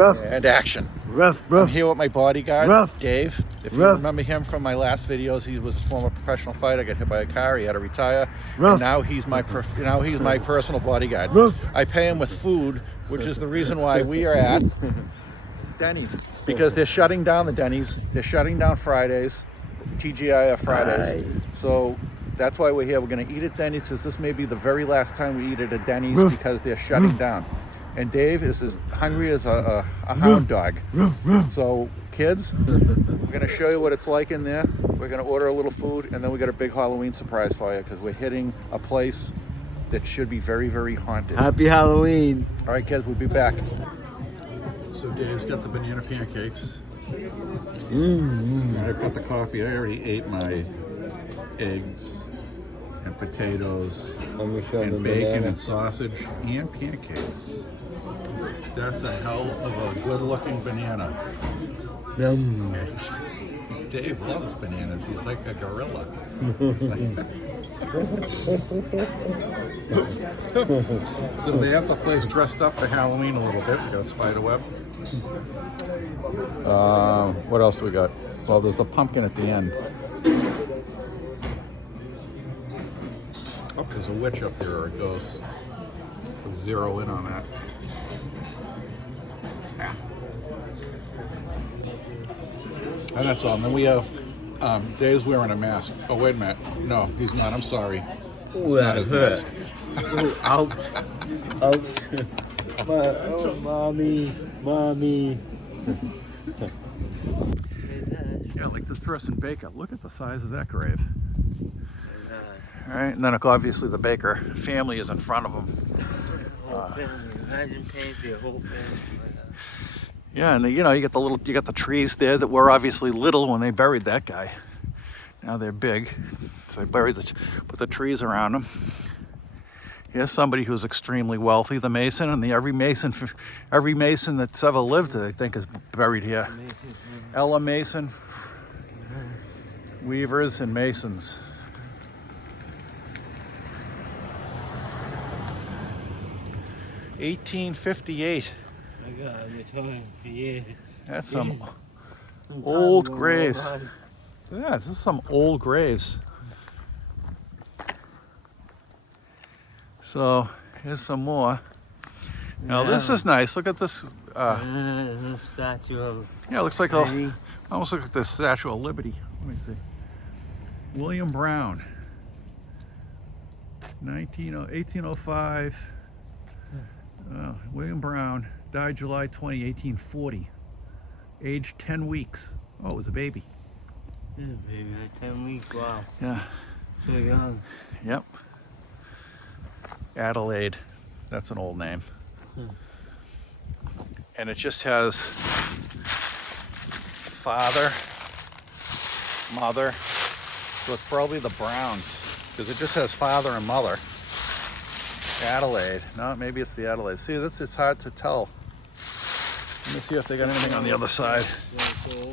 And action. Rough. I'm here with my bodyguard, Dave. If you Rough. remember him from my last videos, he was a former professional fighter. Got hit by a car. He had to retire. Rough. And now he's my personal bodyguard. Rough. I pay him with food, which is the reason why we are at Denny's, because they're shutting down the Denny's. They're shutting down Fridays, TGIF Fridays. So that's why we're here. We're going to eat at Denny's, because this may be the very last time we eat at a Denny's, Rough. because they're shutting down. And Dave is as hungry as a hound dog. So kids, we're going to show you what it's like in there. We're going to order a little food, and then we got a big Halloween surprise for you, because we're hitting a place that should be very, very haunted. Happy Halloween. All right, kids, we'll be back. So Dave's got the banana pancakes. I've got the coffee. I already ate my eggs and potatoes and bacon and sausage and pancakes. That's a hell of a good-looking banana. Yum. Dave loves bananas. He's like a gorilla. So they have the place dressed up for Halloween a little bit. We got a spider web. What else do we got? Well, there's the pumpkin at the end. Oh, there's a witch up there, or a ghost. We'll zero in on that. Yeah. And that's all. And then we have Dave's wearing a mask. Oh, wait a minute. No, he's not. I'm sorry. It's not his mask. Ooh, ouch. Ouch. Oh, mommy. Yeah, like this person Baker. Look at the size of that grave. All right, and then obviously the Baker family is in front of him. Imagine paying for your whole family. Yeah, and you got the trees there that were obviously little when they buried that guy. Now they're big, so they put the trees around them. Here's somebody who's extremely wealthy, the Mason, and every Mason that's ever lived, I think, is buried here. Ella Mason, Weavers, and Masons. $1858. My God, you're talking, yeah. That's some old graves. Yeah, this is some old graves. So here's some more. Now this is nice. Look at this. Statue of. Yeah, it looks like almost look like the Statue of Liberty. Let me see. William Brown, 1805. William Brown died July 20, 1840. Age 10 weeks. Oh, it was a baby. Yeah, baby, like 10 weeks. Wow. Yeah. So young. Yep. Adelaide. That's an old name. And it just has father, mother. So it's probably the Browns, because it just has father and mother. Adelaide. No, maybe it's the Adelaide. See, it's hard to tell. Let me see if they got anything on the other side.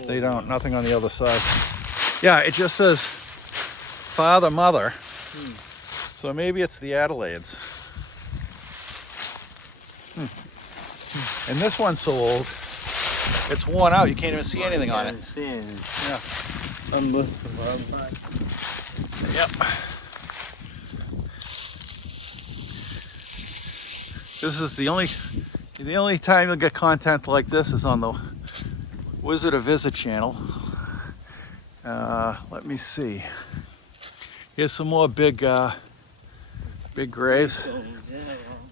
They don't. Nothing on the other side. Yeah, it just says father, mother. So maybe it's the Adelaides. And this one's so old, it's worn out. You can't even see anything on it. Yeah. Yep. This is the only time you'll get content like this is on the Wizard of Visit channel. Let me see. Here's some more big graves.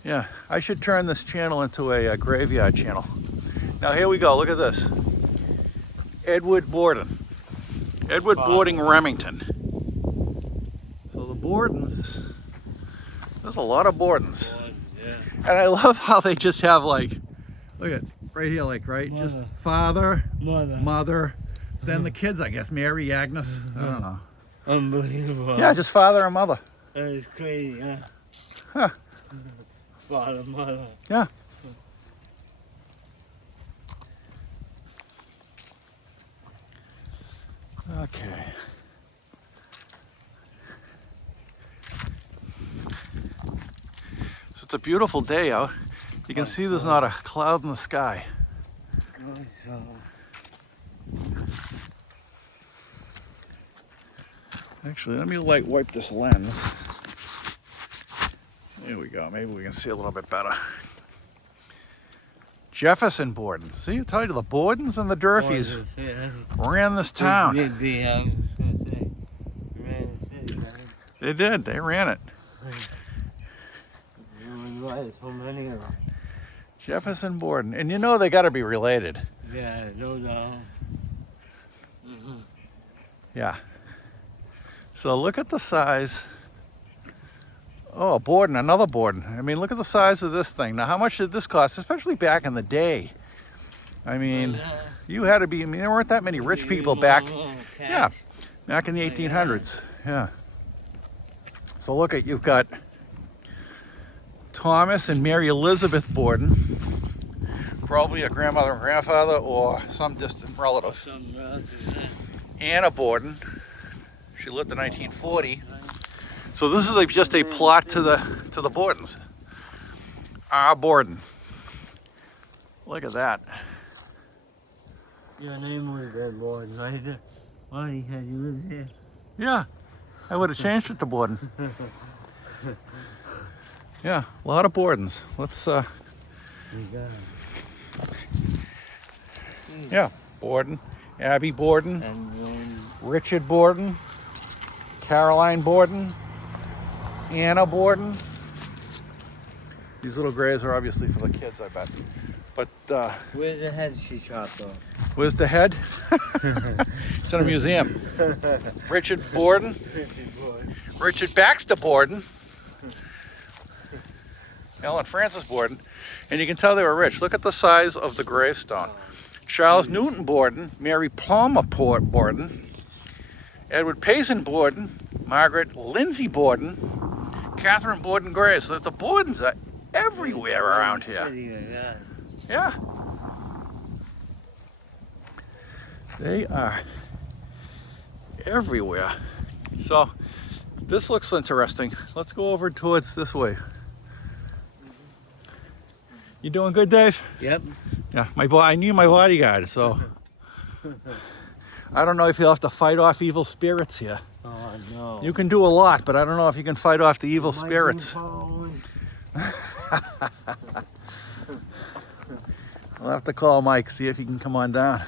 Yeah, I should turn this channel into a graveyard channel. Now here we go. Look at this. Edward Borden. Edward Borden Remington. So the Bordens. There's a lot of Bordens. And I love how they just have like, look at right here, like right, mother. Just father, mother, then the kids, I guess, Mary, Agnes, I don't know. Unbelievable. Yeah, just father and mother. That is crazy, huh? Huh. Father, mother. Yeah. Okay. So it's a beautiful day out. You can see there's not a cloud in the sky. Actually, let me light wipe this lens. There we go. Maybe we can see a little bit better. Jefferson Bordens. See, I told you, the Bordens and the Durfees ran this town. They did. They ran it. So many of them. Jefferson Borden. And you know they got to be related. Yeah, no doubt. Yeah. So look at the size. Oh, a Borden, another Borden. I mean, look at the size of this thing. Now, how much did this cost, especially back in the day? I mean, you had to be, I mean, there weren't that many rich people back. Yeah, back in the 1800s. Yeah. So look at, you've got Thomas and Mary Elizabeth Borden, probably a grandmother and grandfather or some distant relative. Anna Borden, she lived in 1940. So this is just a plot to the Bordens. R. Borden. Look at that. Your name was there, Borden, right? Why he had you live here? Yeah, I would have changed it to Borden. Yeah, a lot of Bordens. Let's yeah, Borden, Abby Borden, Richard Borden, Caroline Borden, Anna Borden. These little graves are obviously for the kids, I bet. But where's the head she chopped off? Where's the head? It's in a museum. Richard Borden, Richard Baxter Borden, Ellen Francis Borden, and you can tell they were rich. Look at the size of the gravestone. Charles Newton Borden, Mary Palmer Borden, Edward Payson Borden, Margaret Lindsay Borden, Catherine Borden Grace. So the Bordens are everywhere around here. Yeah. They are everywhere. So this looks interesting. Let's go over towards this way. You doing good, Dave? Yep. Yeah, I knew my bodyguard, so I don't know if you'll have to fight off evil spirits here. Oh, no. You can do a lot, but I don't know if you can fight off the evil spirits. We'll have to call Mike, see if he can come on down.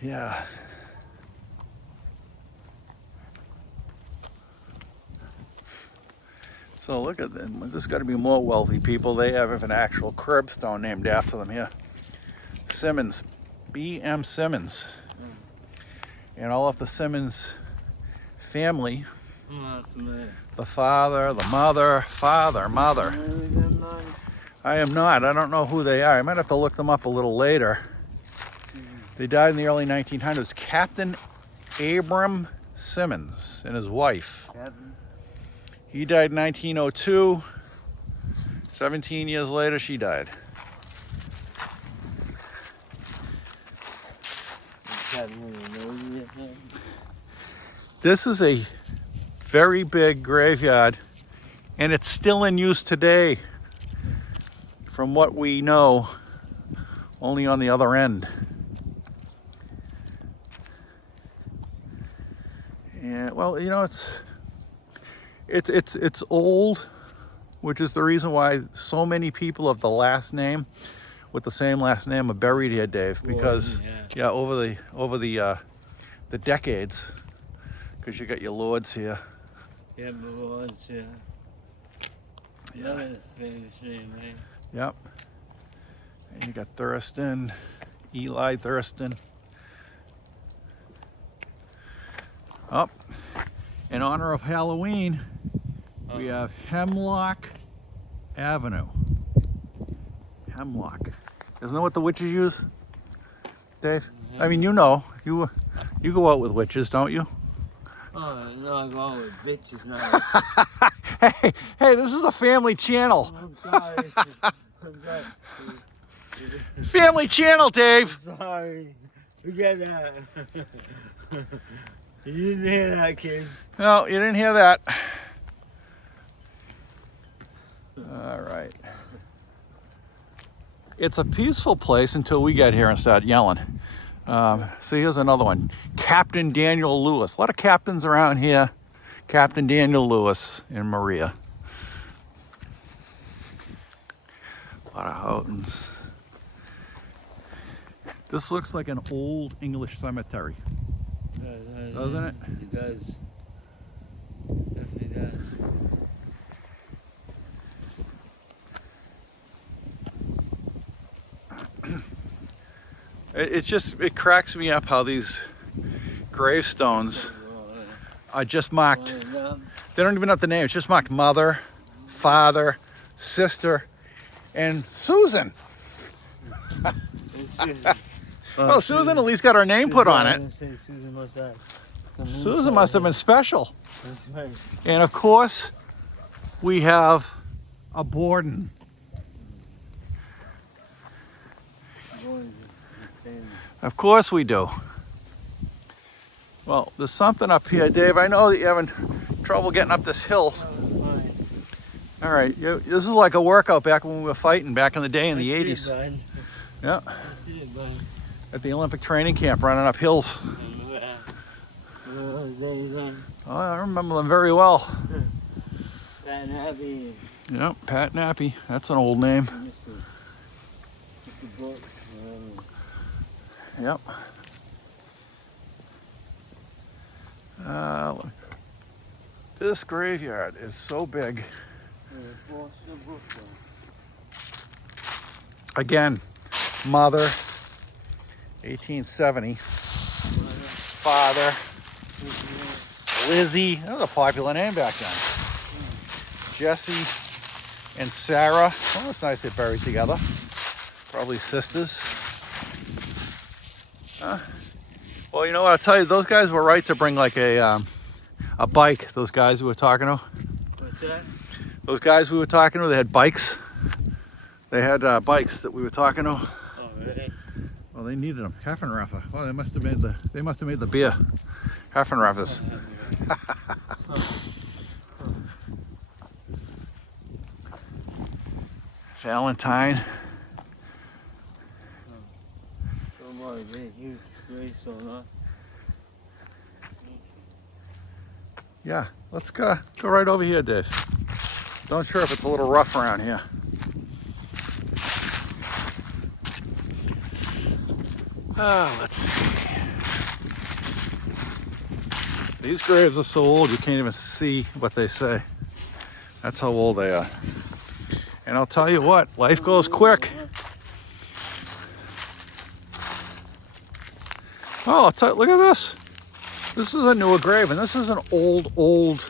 Yeah. So look at them. There's got to be more wealthy people. They have an actual curbstone named after them here. Simmons, B.M. Simmons. And all of the Simmons family. The father, the mother, mother. I am not. I don't know who they are. I might have to look them up a little later. They died in the early 1900s. Captain Abram Simmons and his wife. He died in 1902. 17 years later, she died. This is a very big graveyard, and it's still in use today, from what we know, only on the other end. Yeah, well, you know, it's old, which is the reason why so many people of the last name with the same last name are buried here, Dave, because yeah, over the decades, because you got your lords here. Yeah, the lords, yeah. Yeah. That's a famous name, right? Yep. And you got Thurston, Eli Thurston. Up. In honor of Halloween, we have Hemlock Avenue. Hemlock. Isn't that what the witches use, Dave? I mean, you know, you go out with witches, don't you? Oh, no, I go out with bitches now. hey, this is a family channel. I'm sorry. I'm sorry. Family channel, Dave. I'm sorry. Forget that. You didn't hear that, kids. No, you didn't hear that. All right. It's a peaceful place until we get here and start yelling. So here's another one. Captain Daniel Lewis. A lot of captains around here. Captain Daniel Lewis in Maria. A lot of Houghtons. This looks like an old English cemetery. Doesn't it? It does. Definitely does. It cracks me up how these gravestones are just marked. They don't even have the name. It's just marked mother, father, sister, and Susan. Well, Susan at least got her name put on it. Susan must have been special. And of course, we have a Borden. Of course we do. Well, there's something up here, Dave. I know that you're having trouble getting up this hill. All right, this is like a workout back when we were fighting back in the day in the 80s. Yeah. At the Olympic training camp, running up hills. Oh, I remember them very well. Pat Nappy. Yep, Pat Nappy. That's an old name. Yep. This graveyard is so big. Again, mother, 1870. Father, Lizzie. That was a popular name back then. Jesse and Sarah. Oh, it's nice they're buried together. Probably sisters. Well, you know what? I'll tell you, those guys were right to bring like a bike. Those guys we were talking to. What's that? Those guys we were talking to, they had bikes. They had bikes that we were talking to. Oh, really? Well, they needed them. Heffenreffer. Well, they must have made the beer. Heffenreffers. Valentine. Yeah, let's go right over here, Dave. Don't sure if it's a little rough around here. Let's see. These graves are so old you can't even see what they say. That's how old they are. And I'll tell you what, life goes quick. Oh, look at this. This is a newer grave, and this is an old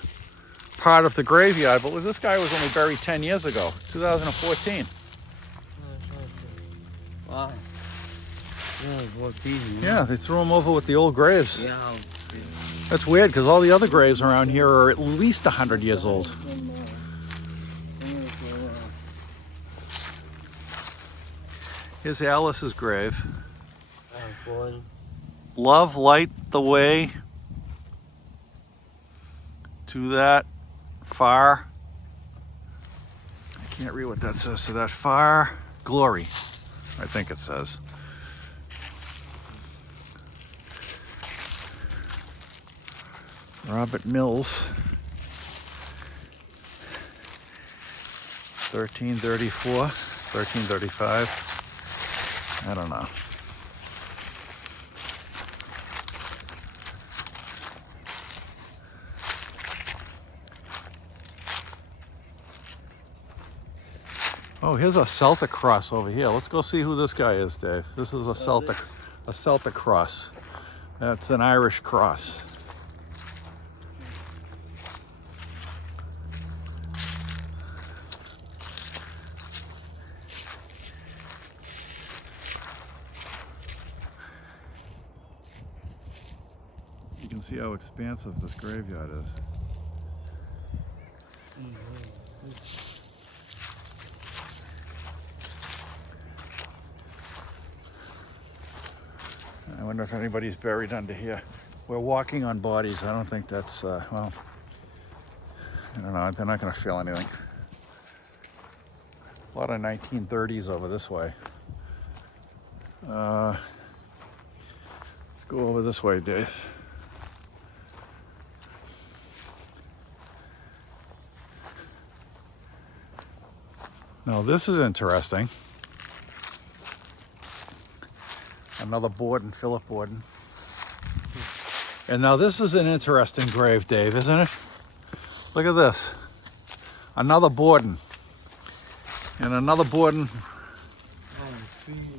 part of the graveyard. But this guy was only buried 10 years ago, 2014. Wow. Yeah, they threw him over with the old graves. Yeah. That's weird, because all the other graves around here are at least 100 years old. Here's Alice's grave. Love, light the way to that far. I can't read what that says. To that far glory, I think it says. Robert Mills, 1334, 1335. I don't know. Oh, here's a Celtic cross over here. Let's go see who this guy is, Dave. This is a Celtic cross. That's an Irish cross. You can see how expansive this graveyard is. I wonder if anybody's buried under here. We're walking on bodies. I don't think that's, well, I don't know. They're not going to feel anything. A lot of 1930s over this way. Let's go over this way, Dave. Now this is interesting. Another Borden, Philip Borden. And now this is an interesting grave, Dave, isn't it? Look at this. Another Borden. And another Borden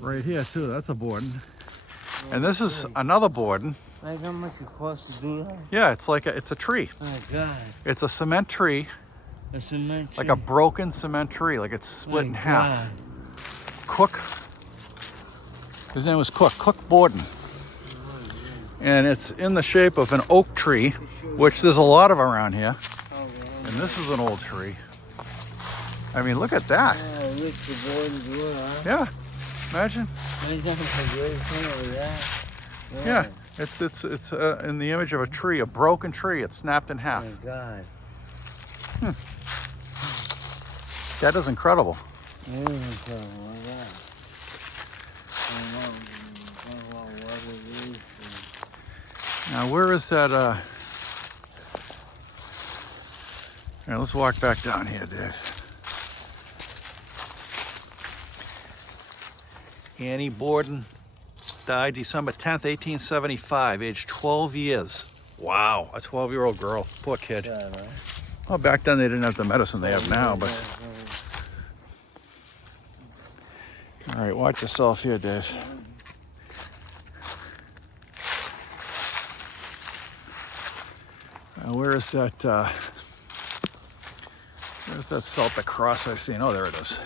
right here too. That's a Borden. And this is another Borden. Like how much it costs to do that? Yeah, it's like it's a tree. Oh my God. It's a cement tree. A cement tree. Like a broken cement tree, like it's split in half. Cook. His name was Cook Borden. And it's in the shape of an oak tree, which there's a lot of around here. And this is an old tree. I mean, look at that. Oh, look, the Bordens were, huh? Yeah, imagine. Yeah, it's in the image of a tree, a broken tree. It's snapped in half. Oh my God. That is incredible. It is incredible, my God. Now, where is that? All right, let's walk back down here, Dave. Annie Borden died December 10th, 1875, age 12 years. Wow, a 12-year-old girl. Poor kid. Yeah, right? Well, back then they didn't have the medicine they have now, but... All right, watch yourself here, Dave. Where is that, where's that Celtic cross I seen? Oh, there it is.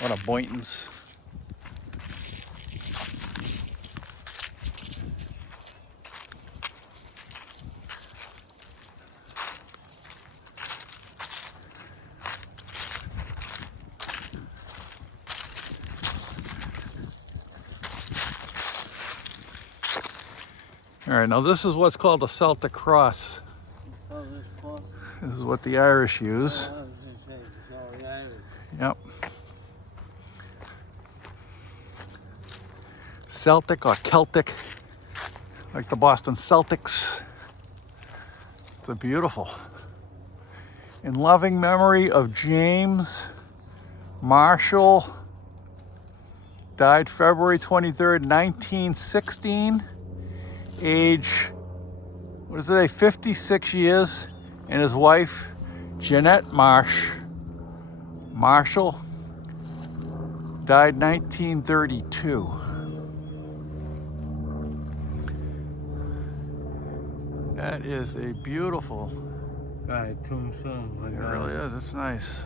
One of Boynton's. All right, now this is what's called a Celtic cross. This is what the Irish use. Yep. Celtic or Celtic, like the Boston Celtics. It's a beautiful. In loving memory of James Marshall, died February 23rd, 1916. Age, what is it, 56 years, and his wife, Jeanette Marshall, died 1932. That is a beautiful, tombstone. it really is, it's nice.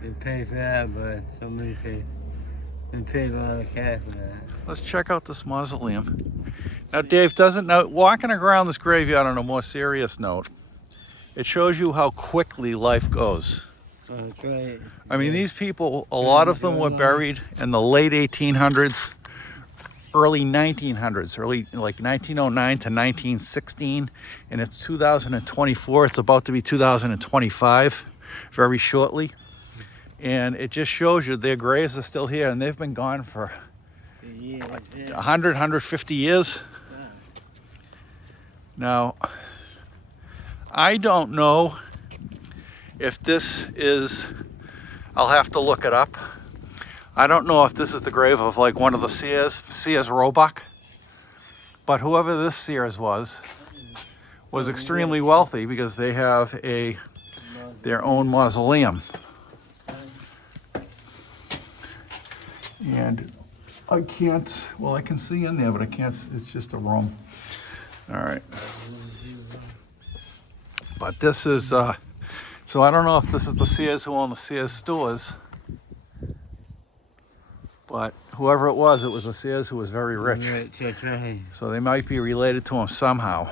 They pay for that, but somebody paid. They paid a lot of cash for that. Let's check out this mausoleum. Now, Dave, walking around this graveyard on a more serious note, it shows you how quickly life goes. That's right. I mean, these people, a lot of them were buried in the late 1800s, early 1900s, like 1909 to 1916, and it's 2024. It's about to be 2025 very shortly. And it just shows you their graves are still here, and they've been gone for 100, 150 years. Now, I don't know if this is, I'll have to look it up. I don't know if this is the grave of like one of the Sears Roebuck, but whoever this Sears was extremely wealthy because they have their own mausoleum. And I can't, well, I can see in there, but I can't, it's just a room. All right. But this is, so I don't know if this is the Sears who own the Sears stores, but whoever it was a Sears who was very rich. That's right. So they might be related to him somehow.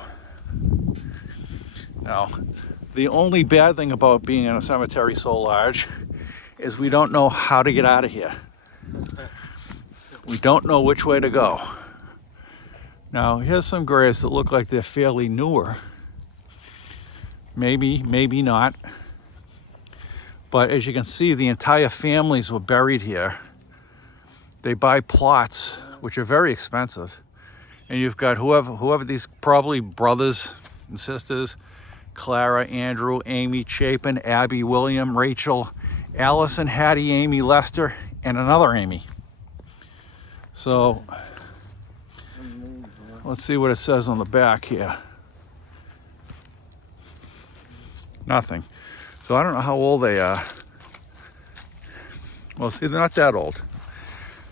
Now, the only bad thing about being in a cemetery so large is we don't know how to get out of here. We don't know which way to go. Now, here's some graves that look like they're fairly newer. Maybe, maybe not. But as you can see, the entire families were buried here. They buy plots, which are very expensive. And you've got whoever these, probably brothers and sisters, Clara, Andrew, Amy, Chapin, Abby, William, Rachel, Allison, Hattie, Amy, Lester, and another Amy. So let's see what it says on the back here. Nothing. So I don't know how old they are. Well, see, they're not that old,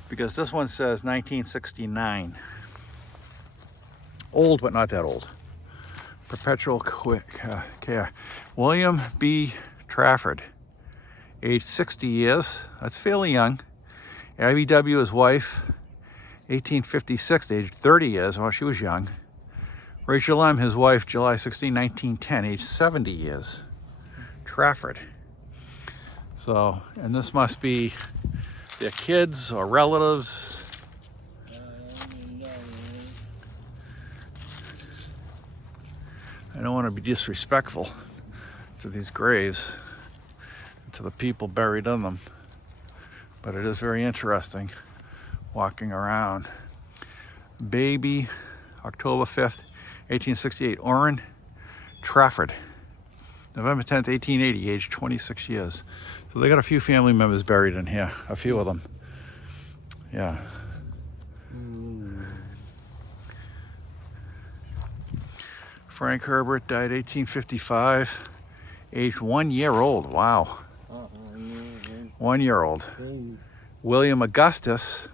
because this one says 1969. Old, but not that old. Perpetual care. William B. Trafford, age 60 years. That's fairly young. Abby W., his wife, 1856, age 30 years. Well, she was young. Rachel M., his wife, July 16, 1910, age 70 years. Trafford. So, and this must be their kids or relatives. I don't want to be disrespectful to these graves, to the people buried in them, but it is very interesting walking around. Baby, October 5th, 1868, Orrin Trafford. November 10th, 1880, age 26 years. So they got a few family members buried in here, a few of them. Yeah. Frank Herbert died 1855, age 1 year old. Wow. 1 year old. William Augustus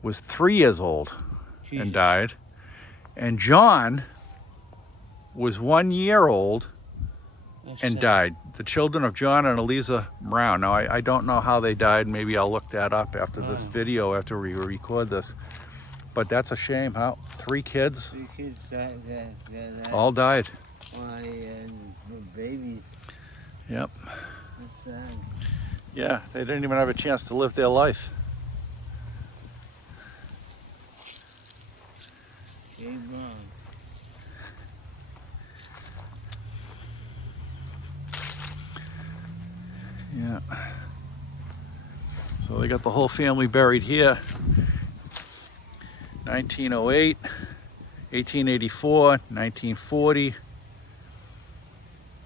was 3 years old and died. And John was 1 year old and died. The children of John and Eliza Brown. Now, I don't know how they died. Maybe I'll look that up after this video, after we record this. But that's a shame. How 3 kids? 3 kids died. All died. Babies. Yep. That's sad. Yeah, they didn't even have a chance to live their life. Yeah. So they got the whole family buried here. 1908, 1884, 1940.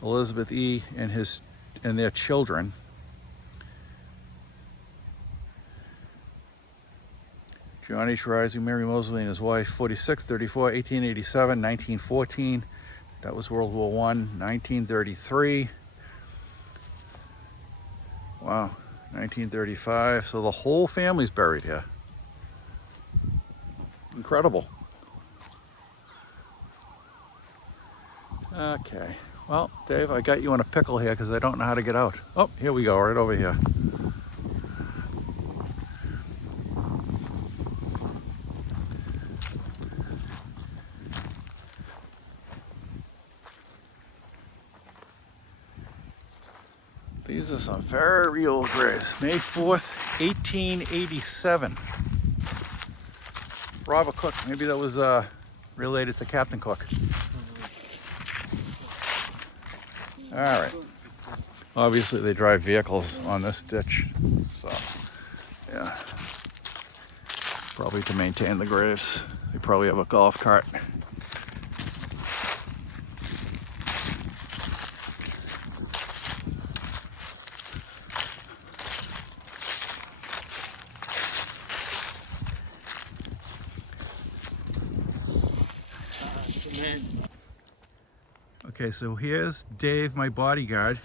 Elizabeth E. and their children. John H. Rising, Mary Mosley and his wife, 46, 34, 1887, 1914. That was World War I, 1933. Wow, 1935. So the whole family's buried here. Incredible. Okay. Well, Dave, I got you in a pickle here because I don't know how to get out. Oh, here we go, right over here. These are some very old graves. May 4th, 1887. Robert Cook. Maybe that was related to Captain Cook. All right. Obviously, they drive vehicles on this ditch. So, yeah. Probably to maintain the graves. They probably have a golf cart. Okay, so here's Dave, my bodyguard.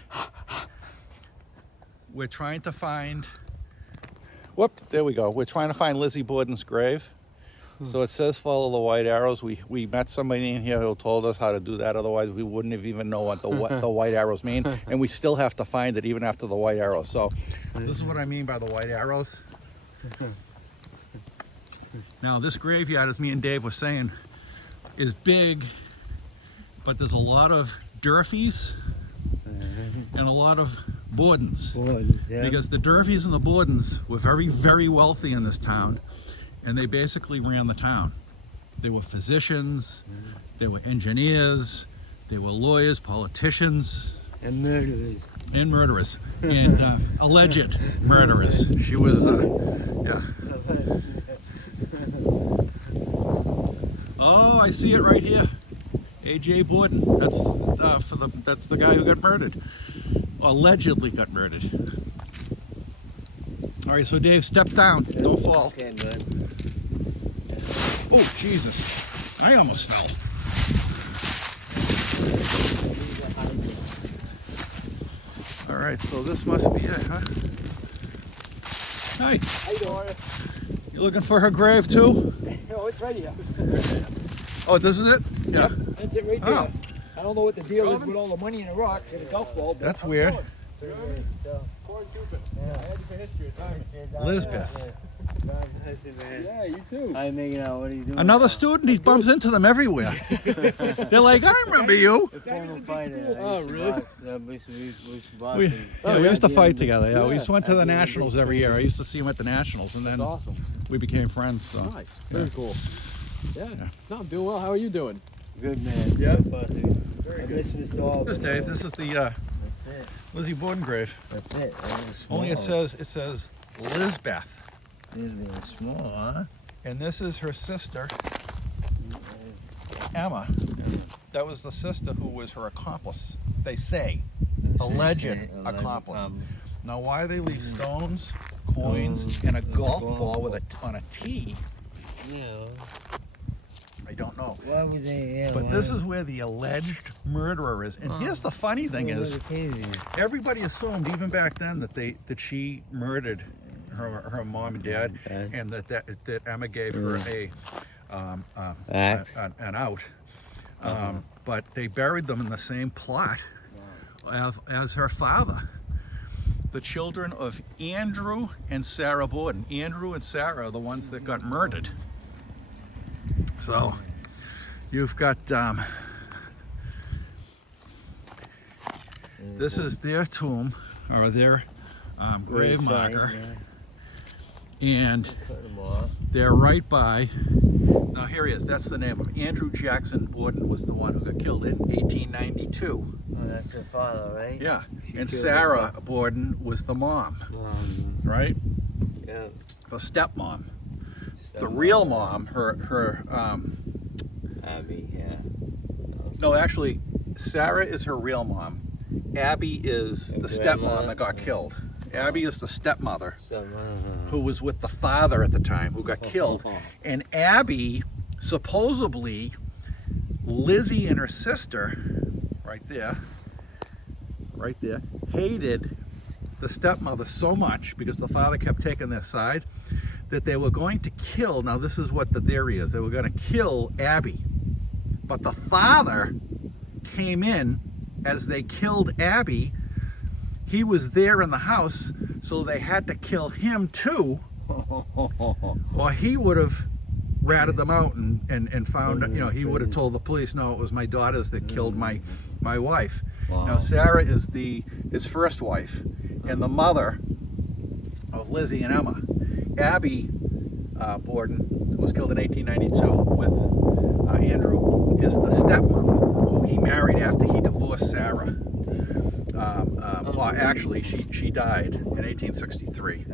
We're trying to find, there we go. We're trying to find Lizzie Bordens' grave. So it says follow the white arrows. We met somebody in here who told us how to do that. Otherwise, we wouldn't have even known what the white arrows mean. And we still have to find it even after the white arrows. So this is what I mean by the white arrows. Now this graveyard, as me and Dave were saying, is big, but there's a lot of Durfees and a lot of Bordens. Yeah. Because the Durfees and the Bordens were very, very wealthy in this town, and they basically ran the town. They were physicians, they were engineers, they were lawyers, politicians, And murderers. and murderers, and alleged murderers. She was, yeah. Oh, I see it right here. A.J. Borden. That's the guy who got murdered, allegedly got murdered. All right, so Dave, step down. Don't fall. Okay, bud. Oh, Jesus! I almost fell. All right, so this must be it, huh? Hi. How you doing? You looking for her grave too? No, it's right here. Oh, this is it? Yeah. Yep, that's it right there. Oh. I don't know what the deal is with all the money in the rocks and the golf ball. But That's how's it weird. going? Corn Cupid. I had you for history assignment. Lisbeth. Yeah, you too. Hi, making out. What are you doing? Another student, he bumps into them everywhere. They're like, I remember you. The former fighter. school. Oh, really? We used to box. We, Oh, we yeah. used to fight together. Yeah, we Yeah. went to the nationals every year. I used to see him at the nationals, and then That's awesome. we became friends. So. Nice. Very cool. Yeah. Yeah. No, I'm doing well. How are you doing? Good man. Yeah. Good buddy. Very I good. miss Mr. Albert. This Dave, this is the That's it. Lizzie Borden grave. That's it. Only it says Lizbeth, It's really small, huh? and this is her sister Emma. That was the sister who was her accomplice. They say alleged accomplice. Now, why they leave stones, coins, and a golf ball with on a tee, Yeah. I don't know. Why would they? Yeah, But why this is where the alleged murderer is. And here's the funny thing is, everybody assumed even back then that she murdered her mom and dad, Okay. and that Emma gave her an out. But they buried them in the same plot as her father. The children of Andrew and Sarah Borden. Andrew and Sarah are the ones that got murdered. So you've got this is their tomb or their grave marker, and they're right by. Now here he is. That's the name of him. Andrew Jackson Borden was the one who got killed in 1892. Oh, that's her father, right? Yeah, She and killed Sarah Borden was the mom, right? Yeah. The stepmom. The real mom, her Abby, yeah. no, actually, Sarah is her real mom. Abby is the stepmom that got killed. Abby is the stepmother who was with the father at the time who got killed. And Abby, supposedly, Lizzie and her sister, right there, hated the stepmother so much because the father kept taking their side that they were going to kill, now this is what the theory is, they were going to kill Abby. But the father came in as they killed Abby. He was there in the house, so they had to kill him too, or he would have ratted them out and found, he would have told the police, no, it was my daughters that killed my wife. Wow. Now Sarah is his first wife and the mother of Lizzie and Emma. Abby Borden, who was killed in 1892 with Andrew, is the stepmother who he married after he divorced Sarah. Well, actually, she died in 1863.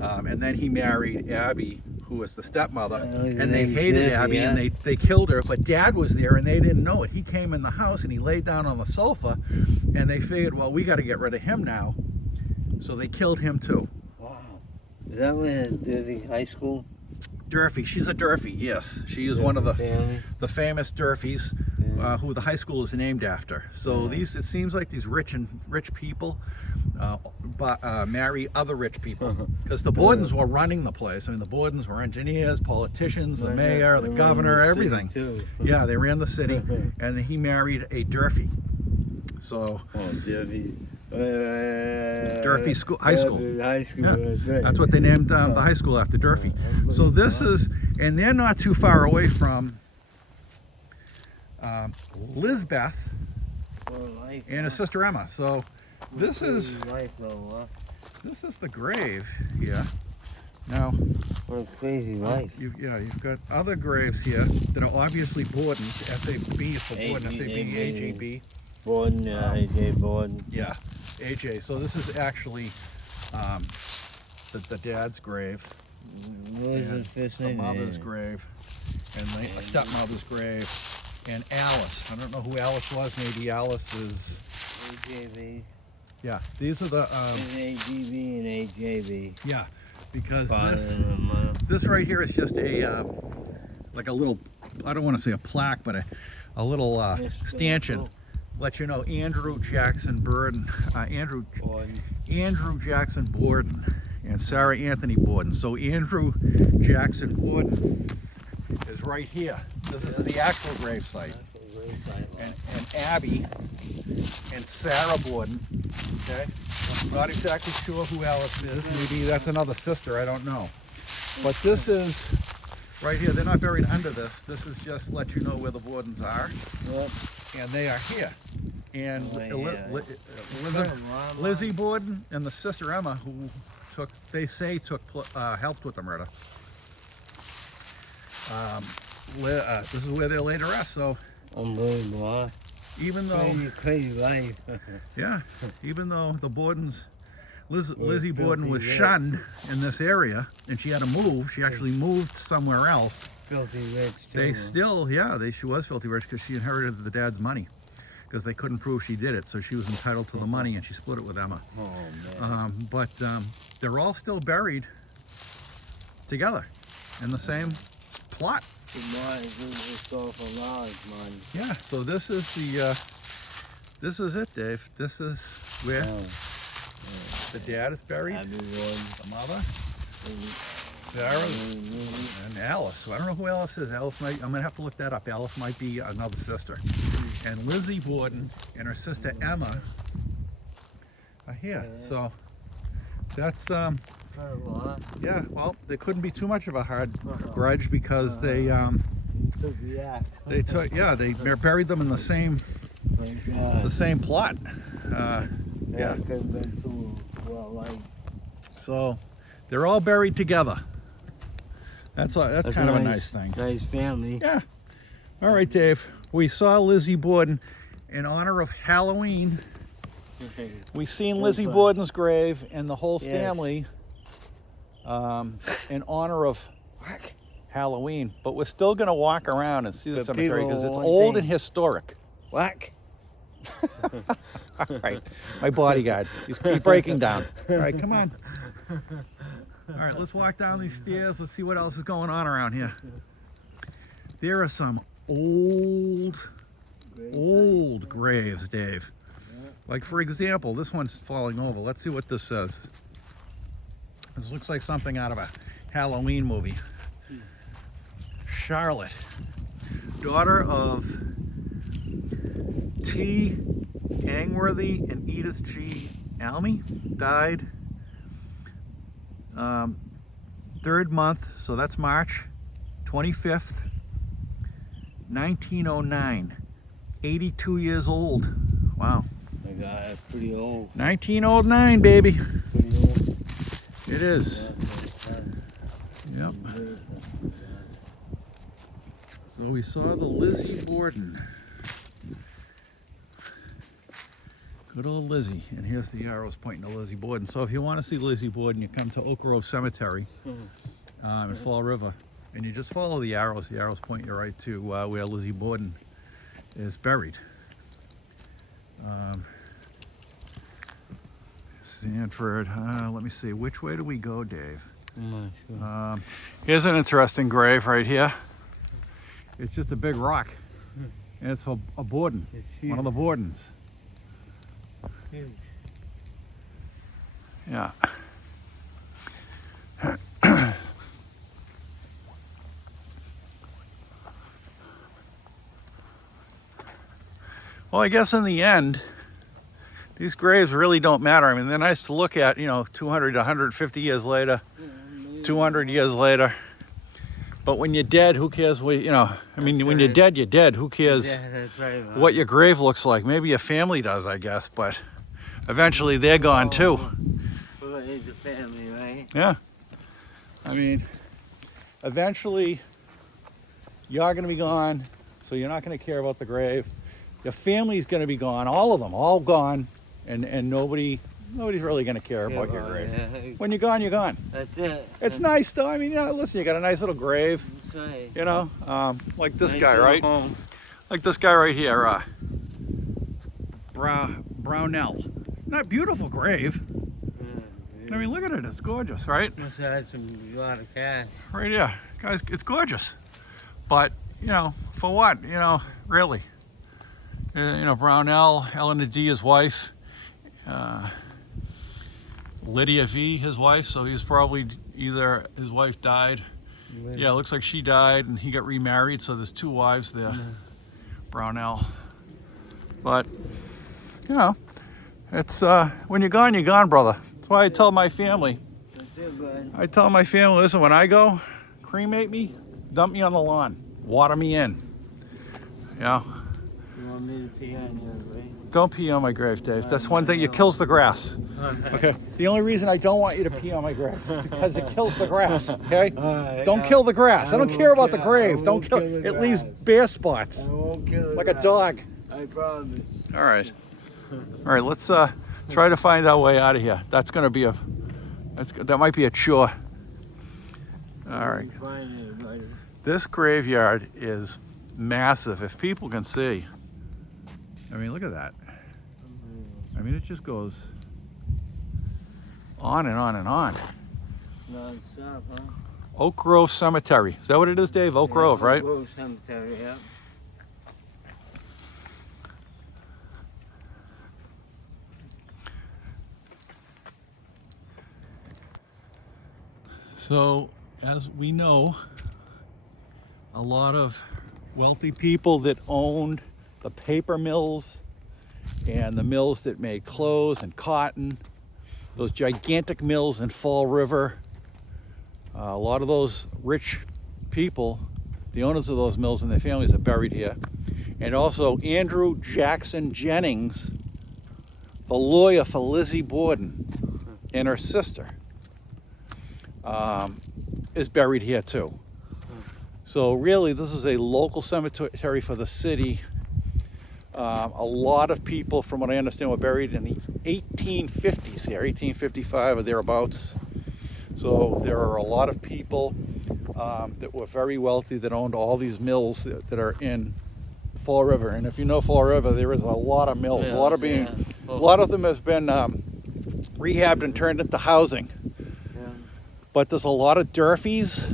And then he married Abby, who was the stepmother, and they hated Abby, and they killed her, but Dad was there, and they didn't know it. He came in the house, and he laid down on the sofa, and they figured, well, we got to get rid of him now, so they killed him too. Wow. Is that what Durfee High School? Durfee, she's a Durfee, yes. She is one of the family? famous Durfees, who the high school is named after. So it seems like these rich people marry other rich people, because the Bordens were running the place. I mean, the Bordens were engineers, politicians, the mayor, the governor, everything. Yeah, they ran the city, and he married a Durfee. So Durfee. Durfee High School. High school, Yeah. that's right. That's what they named the high school after, Durfee. So this is, and they're not too far away from Lizbeth and his sister Emma. So this is the grave here. Now, What a crazy life. you've got other graves here that are obviously Bordens. SAB for Borden, SAB, AGB. Borden, AJ Borden. Yeah, AJ. So this is actually the dad's grave. What was and his first the name? mother's grave, and the stepmother's grave, and Alice. I don't know who Alice was. Maybe Alice is. AJB. Yeah, these are the. AGB and AJB. Yeah, because Father this and mother. this right here is just a like a little. I don't want to say a plaque, but a little stanchion. Let you know Andrew Jackson Borden, Andrew Jackson Borden, and Sarah Anthony Borden. So Andrew Jackson Borden is right here. This is the actual grave site. And Abby and Sarah Borden. Okay, I'm not exactly sure who Alice is. Maybe that's another sister. I don't know. But this is right here. They're not buried under this. This is just let you know where the Bordens are. Yep. And they are here. And Oh, Lizzie Borden and the sister Emma, who helped with the murder. This is where they're laid to rest. So Unbelievable. even though, Crazy life. yeah, even though the Bordens, Lizzie Borden filthy was rich. shunned in this area, and she had to move. She actually moved somewhere else. Filthy rich. They still, she was filthy rich because she inherited the dad's money, because they couldn't prove she did it. So she was entitled to the money, and she split it with Emma. Oh, man. But they're all still buried together in the same plot. Yeah. So this is this is it, Dave. This is where the dad is buried, the mother, Sarah, and Alice. So I don't know who Alice is. Alice might. I'm gonna have to look that up. Alice might be another sister. And Lizzie Borden and her sister Emma are here. So that's yeah. Well, there couldn't be too much of a hard grudge because they took they buried them in the same plot. Yeah. So they're all buried together. That's kind of a nice thing. Nice family. Yeah. All right, Dave. We saw Lizzie Borden in honor of Halloween. We seen Lizzie Borden's grave and the whole family in honor of Halloween. But we're still going to walk around and see the cemetery because it's old and historic. Whack. All right, my bodyguard. He's breaking down. All right, come on. All right, let's walk down these stairs. Let's see what else is going on around here. There are some old graves, Dave. Like, for example, this one's falling over. Let's see what this says. This looks like something out of a Halloween movie. Charlotte, daughter of T. Angworthy and Edith G. Almy, died 3rd month, so that's March 25th, 1909. 82 years old. Wow. My God, that's pretty old. 1909, baby. Pretty old. It is. Yep. So we saw the Lizzie Borden. Good old Lizzie. And here's the arrows pointing to Lizzie Borden. So if you want to see Lizzie Borden, you come to Oak Grove Cemetery in Fall River. And you just follow the arrows. The arrows point you right to where Lizzie Borden is buried. Sanford. Let me see. Which way do we go, Dave? I'm not sure. Here's an interesting grave right here. It's just a big rock. And it's a Borden. One of the Bordens. Huge. Yeah. Well, I guess in the end, these graves really don't matter. I mean, they're nice to look at, 200 to 150 years later, 200 years later. But when you're dead, who cares when you're dead, you're dead. Who cares That's right, man. what your grave looks like? Maybe your family does, I guess, but eventually they're gone too. Well, it's a family, right? Yeah. I mean, eventually you're going to be gone, so you're not going to care about the grave. Your family's going to be gone, all of them, all gone, and nobody's really going to care about your grave. Yeah. When you're gone, you're gone. That's it. It's nice though. I mean, listen, you got a nice little grave, That's right. you know, like this Nice guy, little right? home. Like this guy right here, Brownell. Not beautiful grave. Yeah, I mean, look at it. It's gorgeous, right? must have had a lot of cash. Right here, guys. It's gorgeous. But you know, for what? You know, really. You know, Brownell, Eleanor D, his wife. Lydia V, his wife. So he's probably either his wife died. Yeah, it looks like she died and he got remarried. So there's two wives there. Brownell. But you know, it's when you're gone, brother. That's why I tell my family. That's it, bud. I tell my family, listen, when I go, cremate me, dump me on the lawn, water me in. You know, You want me to pee on you, right? don't pee on my grave, Dave. That's one thing. It kills the grass. Okay. The only reason I don't want you to pee on my grave is because it kills the grass. Okay. Don't kill the grass. I don't care about the grave. Don't kill. It leaves bare spots, I won't kill it. like a dog. I promise. All right. All right. Let's try to find our way out of here. That's gonna be that might be a chore. All right. Find it, buddy. This graveyard is massive. If people can see. I mean, look at that. I mean, it just goes on and on and on. Non-stop, huh? Oak Grove Cemetery. Is that what it is, Dave? Oak Grove, right? Oak Grove Cemetery, yeah. So, as we know, a lot of wealthy people that owned the paper mills and the mills that made clothes and cotton, those gigantic mills in Fall River, a lot of those rich people, the owners of those mills and their families are buried here. And also Andrew Jackson Jennings, the lawyer for Lizzie Borden and her sister, is buried here too. So really, this is a local cemetery for the city. A lot of people, from what I understand, were buried in the 1850s here, 1855 or thereabouts. So there are a lot of people that were very wealthy that owned all these mills that are in Fall River. And if you know Fall River, there is a lot of mills. Yeah, A lot of them has been rehabbed and turned into housing. Yeah. But there's a lot of Durfees,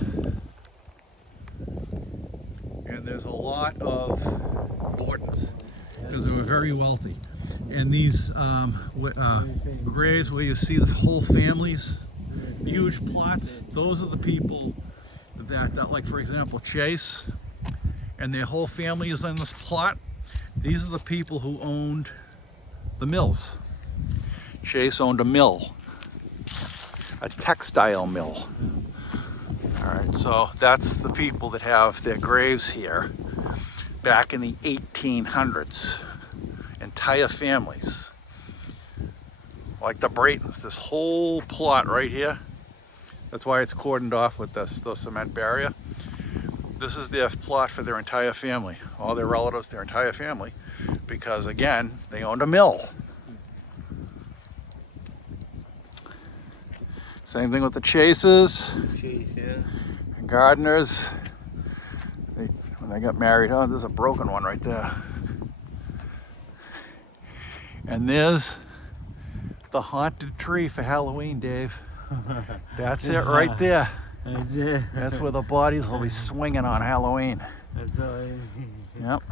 and there's a lot of Bordens, because they were very wealthy. And these graves where you see the whole families, huge plots, those are the people that like, for example, Chase and their whole family is on this plot. These are the people who owned the mills. Chase owned a mill, a textile mill. All right, so that's the people that have their graves here back in the 1800s. Entire families, like the Braytons, this whole plot right here. That's why it's cordoned off with the cement barrier. This is their plot for their entire family, all their relatives, their entire family, because again, they owned a mill. Same thing with the Chases, Chase, yeah. and Gardeners. When they got married, oh, there's a broken one right there. And there's the haunted tree for Halloween, Dave. That's it right there. That's it. That's where the bodies will be swinging on Halloween. That's all it is. Yep.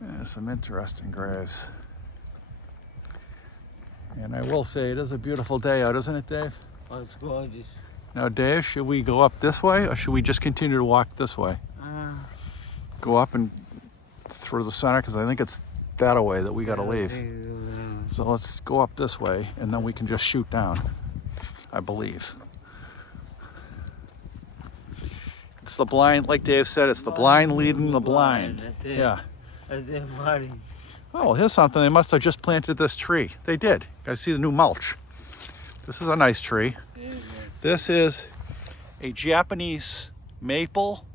Yeah, some interesting graves. And I will say, it is a beautiful day out, isn't it, Dave? Oh, it's gorgeous. Now, Dave, should we go up this way, or should we just continue to walk this way? Go up and through the center, because I think it's that way that we got to leave. So let's go up this way, and then we can just shoot down, I believe. It's the blind, like Dave said, it's the blind leading the blind. That's it. Yeah. That's it, Marty. Oh, here's something. They must have just planted this tree. They did. You guys see the new mulch? This is a nice tree. Yeah, yeah. This is a Japanese maple,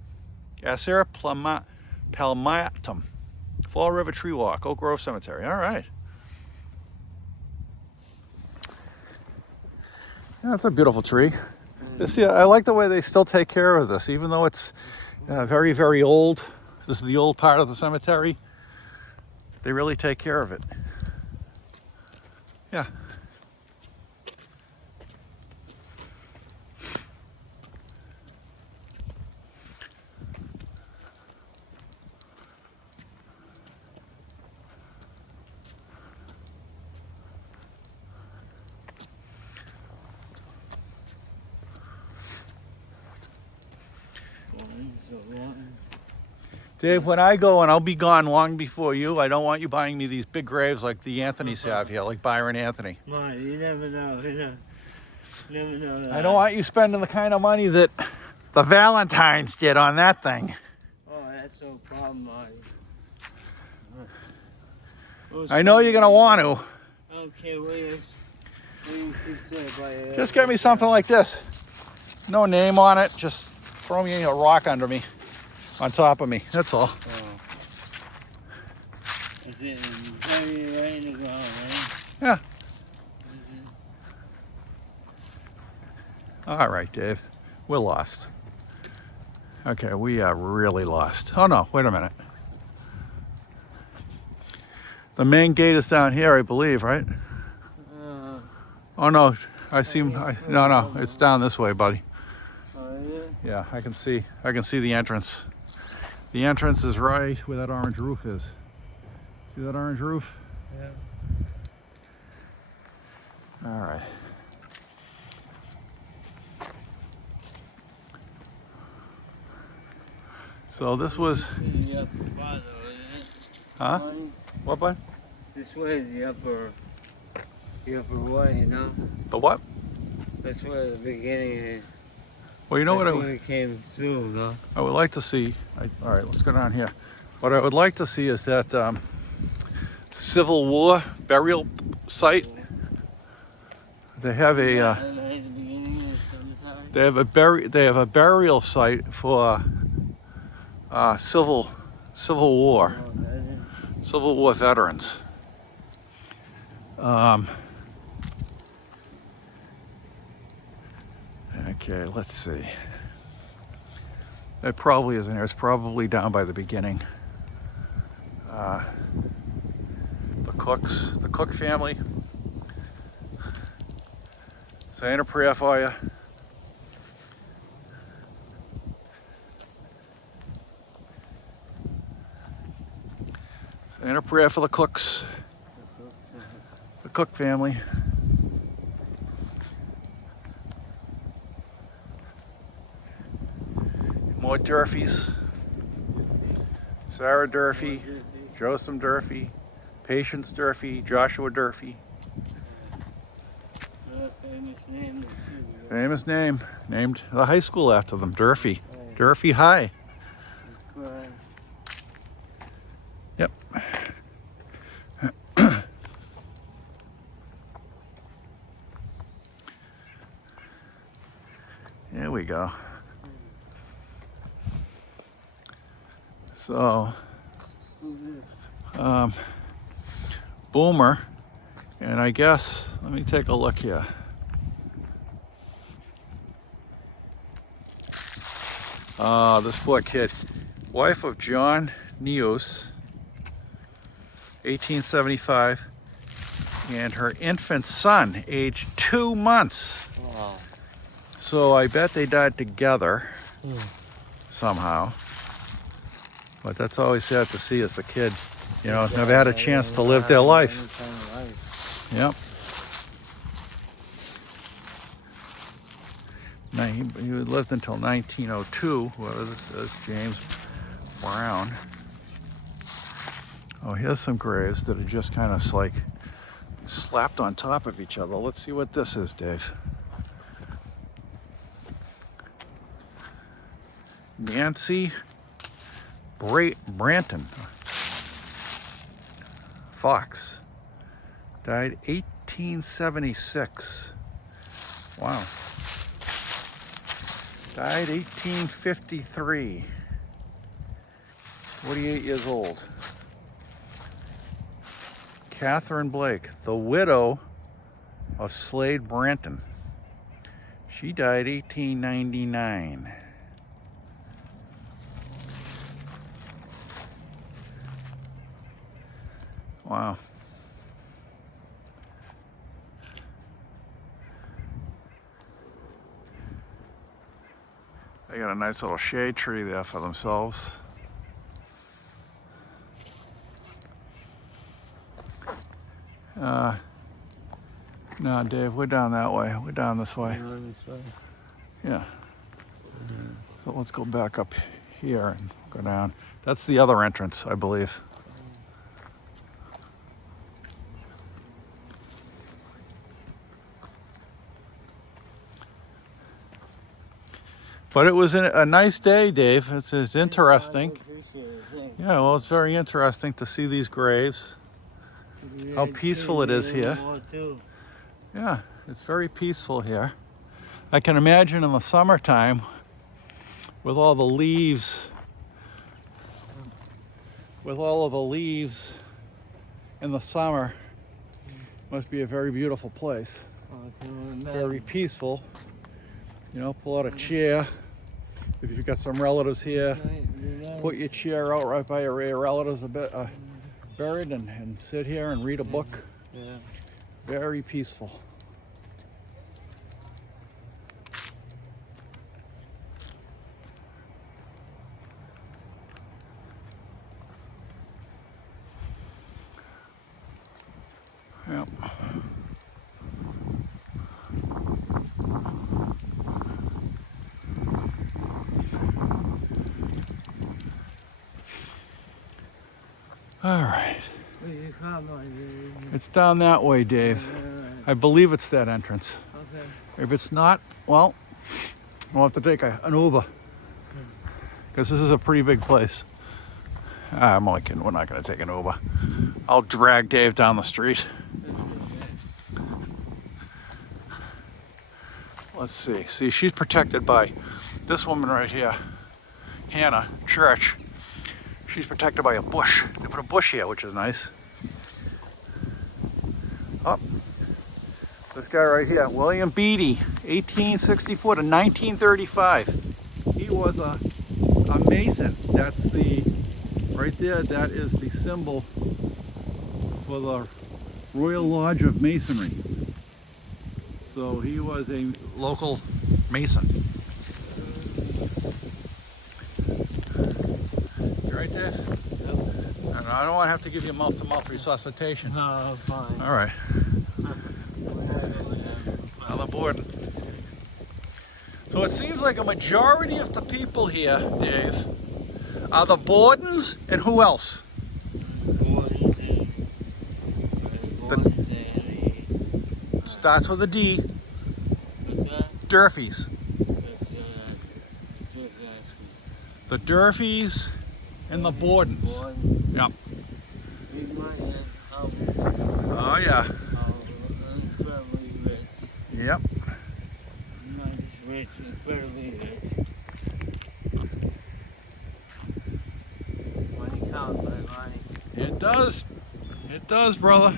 Acer palmatum, Fall River Tree Walk, Oak Grove Cemetery. All right. Yeah, that's a beautiful tree. This, yeah, I like the way they still take care of this, even though it's very, very old. This is the old part of the cemetery. They really take care of it. Yeah. Dave, when I go, and I'll be gone long before you, I don't want you buying me these big graves like the Anthonys have here, like Byron Anthony. Mine, you never know. You never know that. I don't want you spending the kind of money that the Valentines did on that thing. Oh, that's no problem, Marty. I know you're going to want to. Okay, what you could say by Just get me something like this. No name on it, just throw me a rock under me, on top of me, that's all. Oh. Is it very ready to go, right? Yeah. All right, Dave, we're lost. Okay, we are really lost. Oh no, wait a minute. The main gate is down here, I believe, right? Oh no, I see. No, it's down this way, buddy. Oh, yeah? Yeah, I can see the entrance. The entrance is right where that orange roof is. See that orange roof? Yeah. All right. So this was, The upper part, isn't it? huh? Marty? What, bud? This way is the upper way, you know? The what? That's where the beginning is. Well, you know what That's when we came through, no? I would like to see. All right, let's go down here. What I would like to see is that Civil War burial site. They have a they have a burial site for Civil War veterans. Okay, let's see. It probably isn't here. It's probably down by the beginning. The Cook family. Saying a prayer for you. Saying a prayer for the Cooks. The Cook family. More Durfees. Sarah Durfee, Joseph Durfee, Patience Durfee, Joshua Durfee. Famous name. Named the high school after them, Durfee. Durfee High. Yep. Here we go. So, Boomer, and I guess, let me take a look here. This poor kid. Wife of John Neos, 1875, and her infant son, aged 2 months. Wow. So I bet they died together somehow. But that's always sad to see as a kid, you know, never had a chance to live their life. Yep. Now, he lived until 1902, whoever this is, James Brown. Oh, here's some graves that are just kind of like slapped on top of each other. Let's see what this is, Dave. Nancy Branton Fox died 1876. Wow. Died 1853. 48 years old. Catherine Blake, the widow of Slade Branton. She died 1899. Wow. They got a nice little shade tree there for themselves. No, Dave, we're down that way. We're down this way. Yeah. So let's go back up here and go down. That's the other entrance, I believe. But it was a nice day, Dave. It's interesting. Yeah, well, it's very interesting to see these graves. How peaceful it is here. Yeah, it's very peaceful here. I can imagine in the summertime with all the leaves, with all of the leaves in the summer, must be a very beautiful place. Very peaceful. You know, pull out a chair. If you've got some relatives here, put your chair out right by your relatives a bit buried and sit here and read a book. Yeah. Very peaceful. Yep. All right. It's down that way, Dave. I believe it's that entrance. Okay. If it's not, well, we'll have to take an Uber. Because this is a pretty big place. I'm only kidding. We're not going to take an Uber. I'll drag Dave down the street. Let's see. See, she's protected by this woman right here, Hannah Church. She's protected by a bush. They put a bush here, which is nice. Oh, this guy right here, William Beatty, 1864 to 1935. He was a Mason. That's the, right there, that is the symbol for the Royal Lodge of Masonry. So he was a local Mason. You right there? Yep. And I don't want to have to give you mouth-to-mouth resuscitation. No, fine. All right. Another Borden. So it seems like a majority of the people here, Dave, are the Bordens and who else? Starts with a D. Durfees. The Durfees and the Bordens. Yep. Oh yeah. Yep. It does. It does, brother.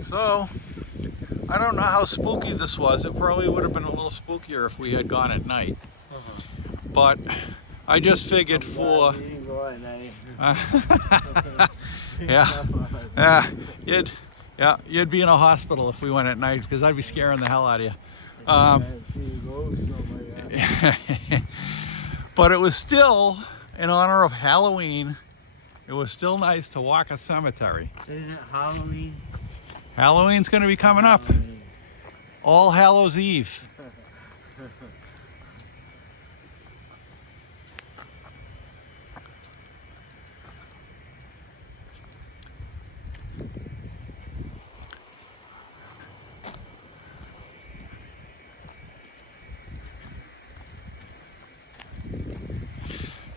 So, I don't know how spooky this was. It probably would have been a little spookier if we had gone at night. But I just figured for... you'd be in a hospital if we went at night because I'd be scaring the hell out of you. But it was still, in honor of Halloween, it was still nice to walk a cemetery. Is it Halloween? Halloween's going to be coming up. All Hallows Eve.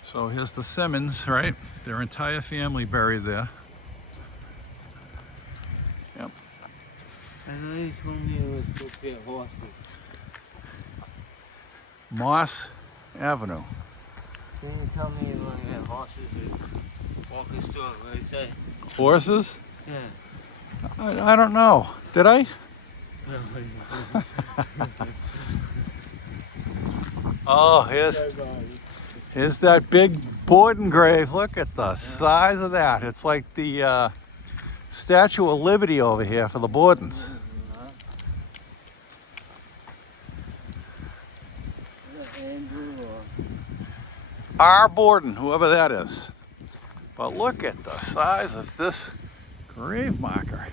So here's the Simmons, right? Their entire family buried there. Yep. I know you told me it was go get horses. Moss Avenue. Didn't you tell me you want to get horses or walk a store? What did you say? Horses? Yeah. I don't know. Did I? Oh, here's that big Borden grave. Look at the size of that. It's like the Statue of Liberty over here for the Bordens. Andrew or R. Borden, whoever that is. But look at the size of this grave marker.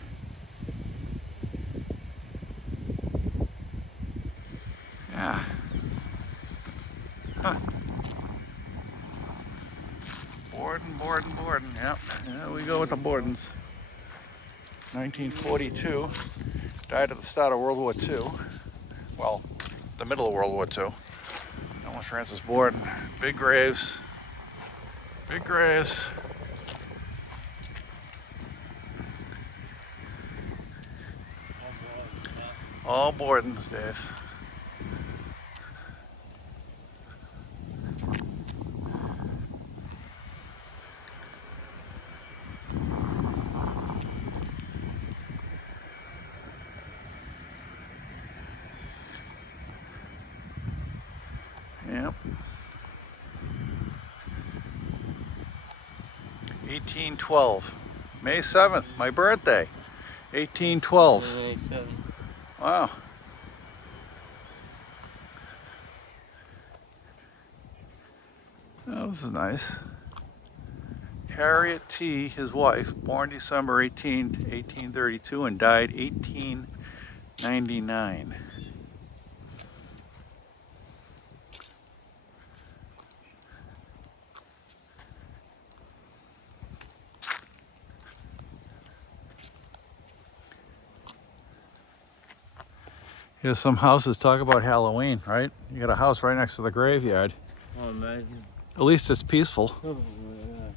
Yeah. Huh. Borden. Yep. There we go with the Bordens. 1942. Died at the start of World War II. Well, the middle of World War II. Thomas Francis Borden. Big graves. Big graves. All Bordens, Dave. Yep. 1812. May 7th, my birthday. 1812. 87. Wow. Oh, this is nice. Harriet T., his wife, born December 18, 1832 and died 1899. Here's some houses. Talk about Halloween, right? You got a house right next to the graveyard. Oh, imagine. At least it's peaceful. Oh, yeah.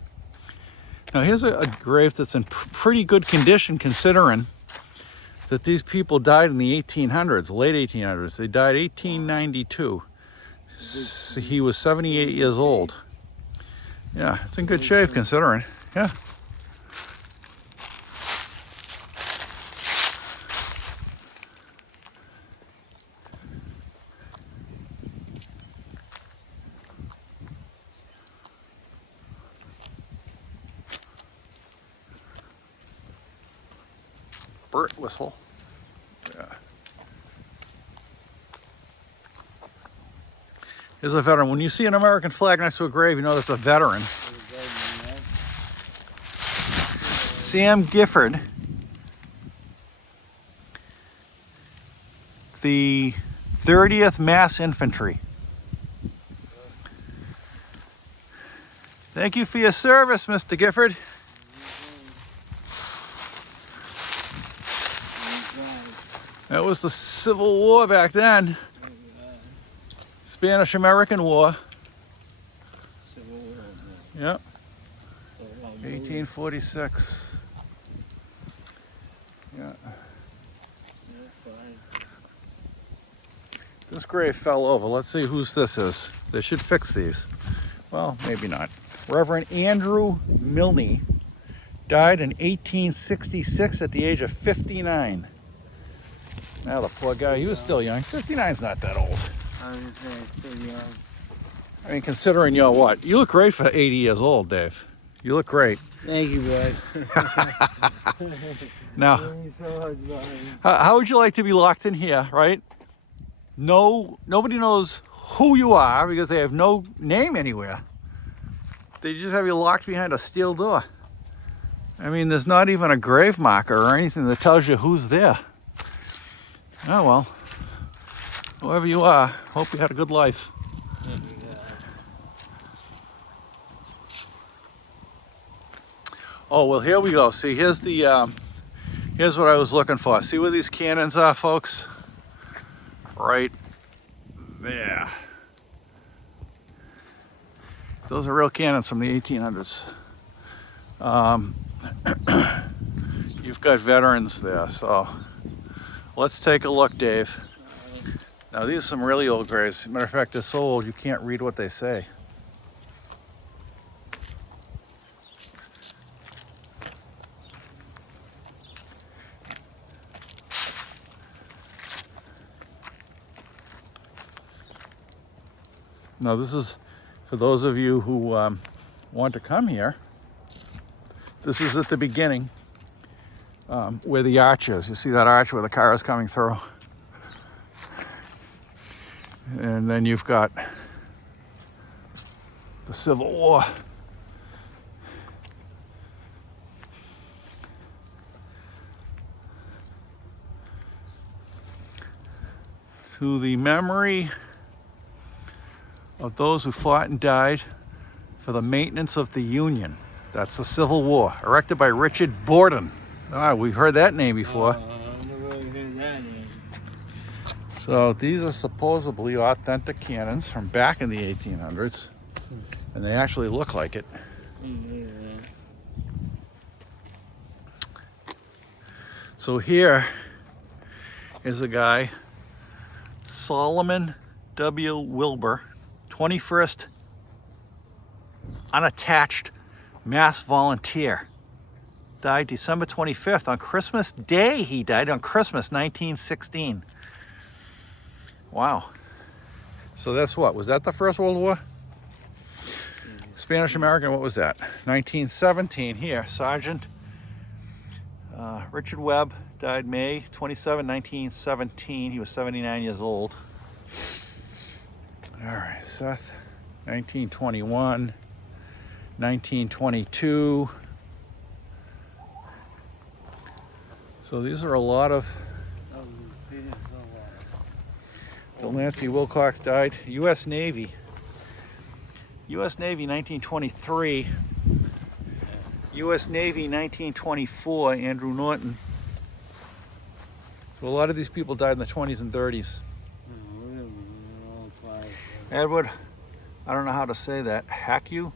Now here's a grave that's in pretty good condition considering that these people died in the 1800s, late 1800s. They died 1892. He was 78 years old. Yeah, it's in good shape considering. Yeah. Burt whistle. Yeah. Here's a veteran. When you see an American flag next to a grave, you know that's a veteran. Sam Gifford, the 30th Mass Infantry. Thank you for your service, Mr. Gifford. That was the Civil War back then. Spanish-American War. Civil War. Yep. 1846. Yeah. This grave fell over. Let's see whose this is. They should fix these. Well, maybe not. Reverend Andrew Milne died in 1866 at the age of 59. Now the poor guy, he was still young. 59's not that old. I was gonna say, still young. I mean, considering you're what? You look great for 80 years old, Dave. You look great. Thank you, bud. Now, Thank you so much, buddy. how would you like to be locked in here, right? No, nobody knows who you are because they have no name anywhere. They just have you locked behind a steel door. I mean, there's not even a grave marker or anything that tells you who's there. Oh well, whoever you are, hope you had a good life. Oh well, here we go. See, here's the here's what I was looking for. See where these cannons are, folks? Right there. Those are real cannons from the 1800s. You've got veterans there, so let's take a look, Dave. Now these are some really old graves. As a matter of fact, they're so old you can't read what they say. Now this is for those of you who want to come here. This is at the beginning where the arch is. You see that arch where the car is coming through? And then you've got the Civil War. To the memory of those who fought and died for the maintenance of the Union. That's the Civil War, erected by Richard Borden. Ah, we've heard that name before. I've never really heard that name. So these are supposedly authentic cannons from back in the 1800s, and they actually look like it. So here is a guy, Solomon W. Wilbur, 21st unattached mass volunteer. Died December 25th on Christmas Day. He died on Christmas 1916. Wow. So that's what? Was that the First World War? Spanish American, what was that? 1917 here. Sergeant Richard Webb died May 27, 1917. He was 79 years old. All right, Seth, 1921, 1922. So these are a lot of. Delancey Wilcox died. U.S. Navy. U.S. Navy 1923. U.S. Navy 1924. Andrew Norton. So a lot of these people died in the 20s and 30s. Edward, I don't know how to say that. Hackew,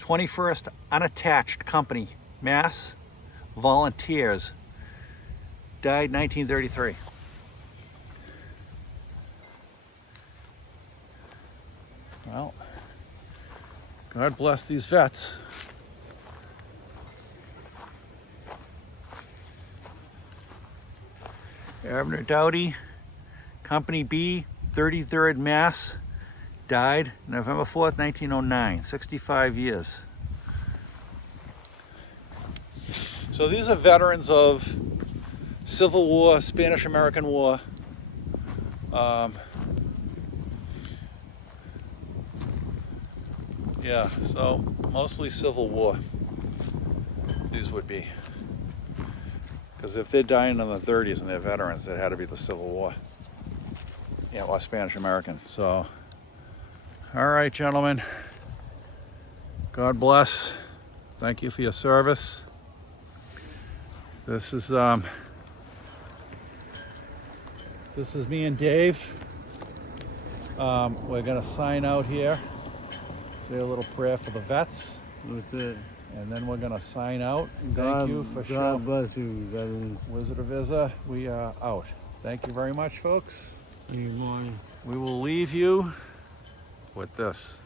21st Unattached Company, Mass Volunteers. Died 1933. Well, God bless these vets. Abner Dowdy, Company B, 33rd Mass, died November 4th, 1909, 65 years. So these are veterans of Civil War, Spanish-American War. Yeah, so mostly Civil War, these would be. Because if they're dying in the 30s and they're veterans, it had to be the Civil War. Yeah, well, Spanish-American. So, all right, gentlemen. God bless. Thank you for your service. This is me and Dave. We're gonna sign out here. Say a little prayer for the vets. That's it. And then we're gonna sign out. Thank God, you for God showing. bless you, veterans. Wizard of Izza, we are out. Thank you very much, folks. Good morning. We will leave you with this.